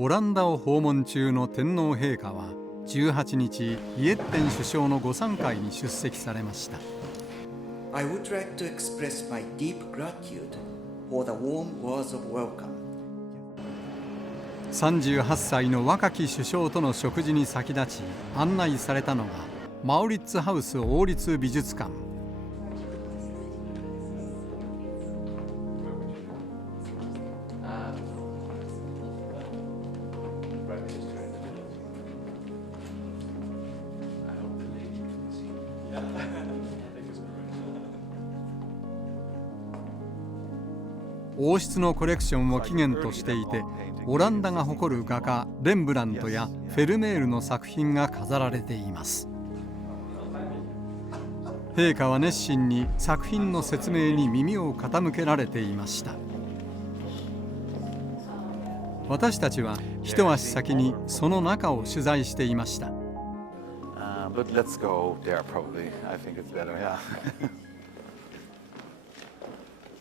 オランダを訪問中の天皇陛下は18日、イエッテン首相の午餐会に出席されました。I would like to express my deep gratitude for the warm words of welcome. 38歳の若き首相との食事に先立ち案内されたのがマウリッツハウス王立美術館。王室のコレクションを起源としていて、オランダが誇る画家レンブラントやフェルメールの作品が飾られています。陛下は熱心に作品の説明に耳を傾けられていました。私たちは一足先にその中を取材していました。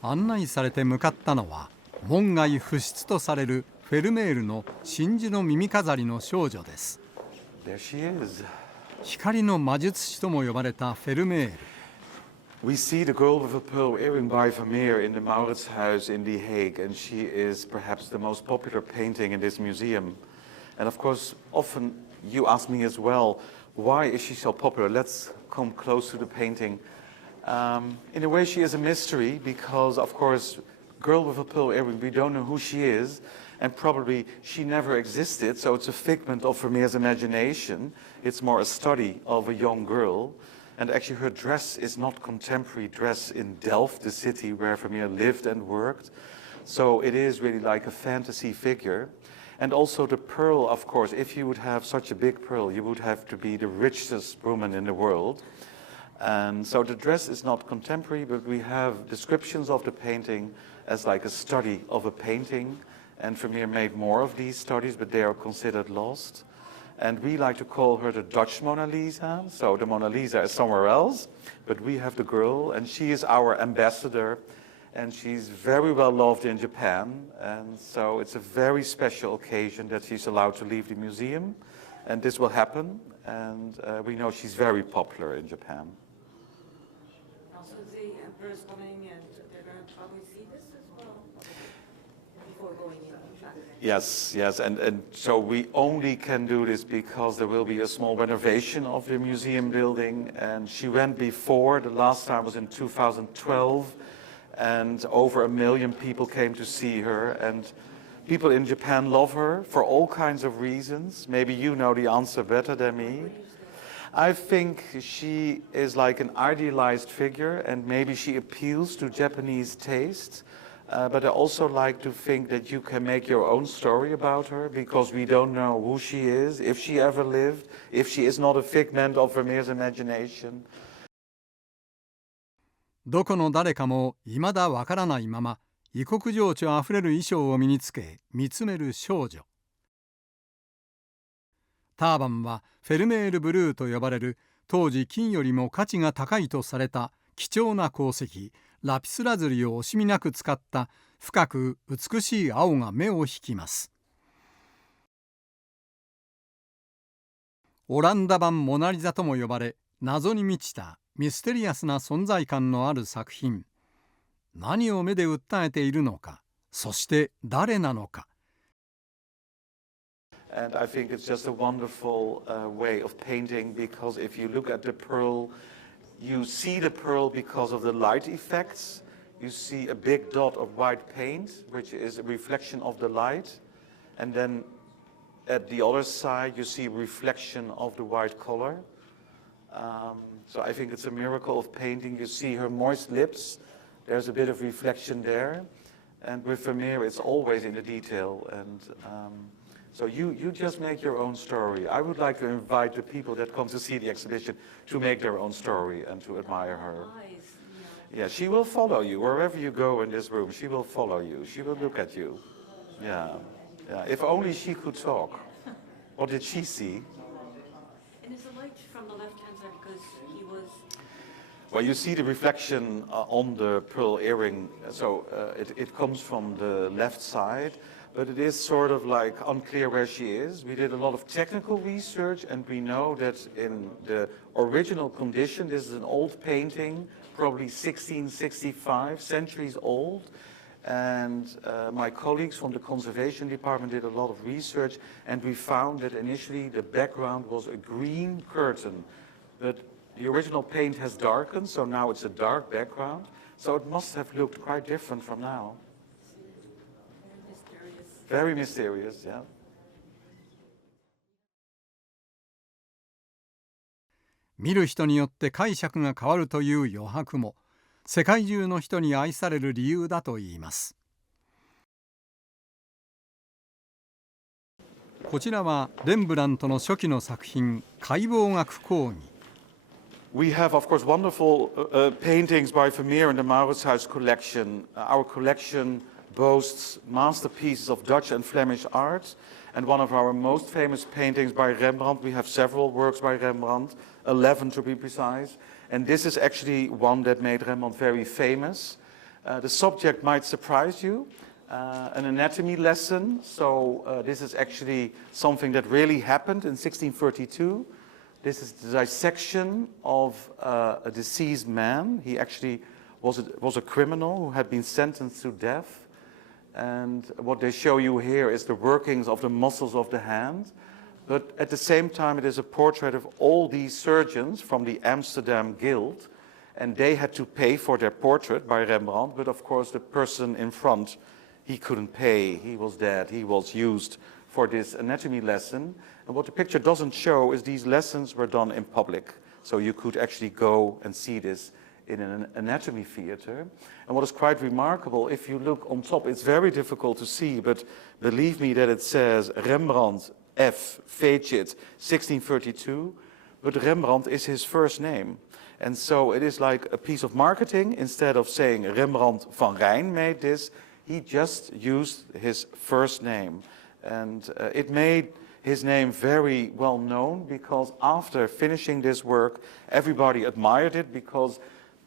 案内されて向かったのは門外不出とされるフェルメールの真珠の耳飾りの少女です。光の魔術師とも呼ばれたフェルメール。We see the girl with a pearl earring by Vermeer in the Maurits House in The Hague, and she is perhaps the most popular painting in this museum. And of course, often you ask me as well, why is she so popular? Let's come close to the painting. In a way, she is a mystery because, of course, girl with a pearl earring, we don't know who she is, and probably she never existed, so it's a figment of Vermeer's imagination. It's more a study of a young girl. And actually her dress is not contemporary dress in Delft, the city where Vermeer lived and worked. So it is really like a fantasy figure. And also the pearl, of course, if you would have such a big pearl, you would have to be the richest woman in the world. And so the dress is not contemporary, but we have descriptions of the painting as like a study of a painting. And Vermeer made more of these studies, but they are considered lost. And we like to call her the Dutch Mona Lisa. So the Mona Lisa is somewhere else, but we have the girl, and she is our ambassador, and she's very well loved in Japan. And so it's a very special occasion that she's allowed to leave the museum, and this will happen. And we know she's very popular in Japan. Also, the emperor is coming, and they're going to probably see this as well before going in. Yes, yes, and so we only can do this because there will be a small renovation of the museum building, and she went before. The last time was in 2012, and over 1 million people came to see her, and people in Japan love her for all kinds of reasons. Maybe you know the answer better than me. I think she is like an idealized figure, and maybe she appeals to Japanese taste. But I also like to think that you can make your own story about her because we don't know who she is, if she ever lived, if she is not a figment of Vermeer's imagination. どこの誰かも未だわからないまま、異国情緒あふれる衣装を身につけ、見つめる少女。ターバンはフェルメールブルーと呼ばれる当時金よりも価値が高いとされた貴重な鉱石、ラピスラズリを惜しみなく使った深く美しい青が目を引きます。オランダ版モナリザとも呼ばれ、謎に満ちたミステリアスな存在感のある作品。何を目で訴えているのか、そして誰なのか。And I think it's just a wonderful way of painting because if you look at the pearl, you see the pearl because of the light effects. You see a big dot of white paint, which is a reflection of the light. And then at the other side, you see a reflection of the white color. So I think it's a miracle of painting. You see her moist lips. There's a bit of reflection there. And with Vermeer, it's always in the detail. And so you just make your own story. I would like to invite the people that come to see the exhibition to make their own story and to admire her. Yeah, she will follow you wherever you go in this room. She will follow you. She will look at you. Yeah, yeah. If only she could talk. What did she see? And is the light from the left-hand side because he was... Well, you see the reflection on the pearl earring. So it comes from the left side. but it is sort of like unclear where she is. We did a lot of technical research, and we know that in the original condition, this is an old painting, probably 1665, centuries old. And my colleagues from the conservation department did a lot of research, and we found that initially the background was a green curtain, but the original paint has darkened, so now it's a dark background. So it must have looked quite different from now. Very mysterious, yeah. 見る人によって解釈が変わるという余白も、世界中の人に愛される理由だといいます。こちらはレンブラントの初期の作品、解剖学講義。We have, of course, wonderful paintings by Vermeer in the Maurits Huis collection. Our collection boasts masterpieces of Dutch and Flemish art, and one of our most famous paintings by Rembrandt. We have several works by Rembrandt, 11 to be precise, and this is actually one that made Rembrandt very famous. The subject might surprise you, an anatomy lesson. So this is actually something that really happened in 1632. This is the dissection of a deceased man. He actually was a criminal who had been sentenced to death. And what they show you here is the workings of the muscles of the hand. But at the same time, it is a portrait of all these surgeons from the Amsterdam Guild. And they had to pay for their portrait by Rembrandt. But of course, the person in front, he couldn't pay. He was dead. He was used for this anatomy lesson. And what the picture doesn't show is these lessons were done in public. So you could actually go and see this in an anatomy theater. And what is quite remarkable, if you look on top, it's very difficult to see, but believe me that it says Rembrandt F. Fabritius, 1632, but Rembrandt is his first name. And so it is like a piece of marketing. Instead of saying Rembrandt van Rijn made this, he just used his first name. And it made his name very well known, because after finishing this work, everybody admired it, because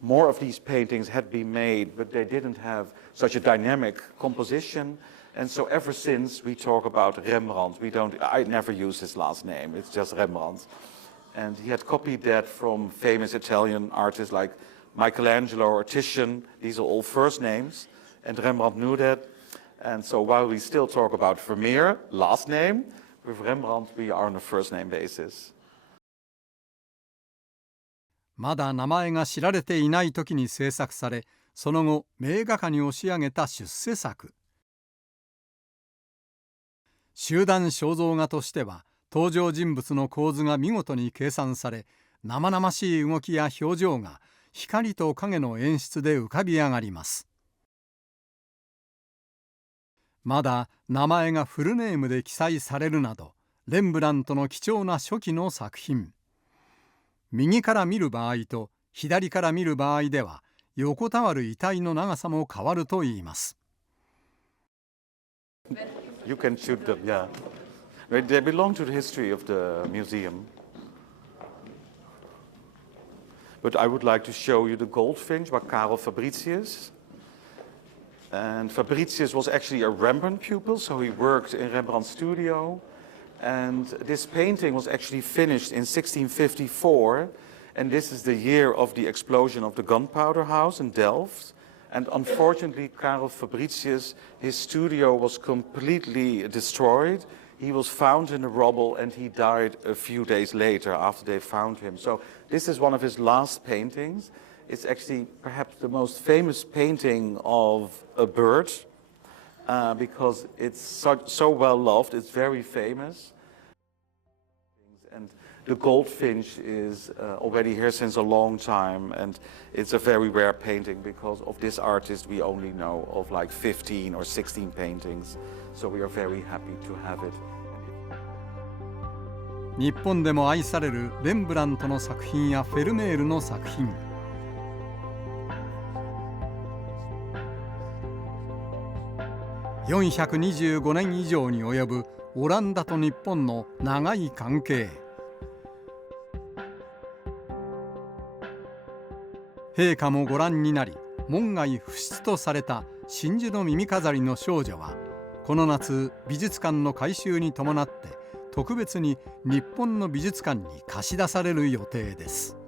more of these paintings had been made, but they didn't have such a dynamic composition. And so ever since we talk about Rembrandt, I never use his last name, it's just Rembrandt. And he had copied that from famous Italian artists like Michelangelo or Titian. These are all first names, and Rembrandt knew that. And so while we still talk about Vermeer, last name, with Rembrandt we are on a first name basis. まだ名前が知られていない時に制作され、その後名画家に押し上げた出世作。集団肖像画としては、登場人物の構図が見事に計算され、生々しい動きや表情が光と影の演出で浮かび上がります。まだ名前がフルネームで記載されるなど、レンブラントの貴重な初期の作品。右から見る場合と左から見る場合では、横たわる遺体の長さも変わるといいます。You can shoot them, yeah. They belong to the history of the museum. But I would like to show you the Goldfinch by Karel Fabritius. And Fabritius was actually a Rembrandt pupil, so he worked in Rembrandt's studio. And this painting was actually finished in 1654, and this is the year of the explosion of the gunpowder house in Delft. And unfortunately, Karel Fabritius, his studio was completely destroyed. He was found in the rubble, and he died a few days later after they found him. So this is one of his last paintings. It's actually perhaps the most famous painting of a bird, because it's so well loved, it's very famous. And the Goldfinch is already here since a long time, and it's a very rare painting. Because of this artist, we only know of like 15 or 16 paintings, so we are very happy to have it. 日本でも愛されるレンブラントの作品やフェルメールの作品。425年以上に及ぶオランダと日本の長い関係。陛下もご覧になり、門外不出とされた真珠の耳飾りの少女は、この夏美術館の改修に伴って特別に日本の美術館に貸し出される予定です。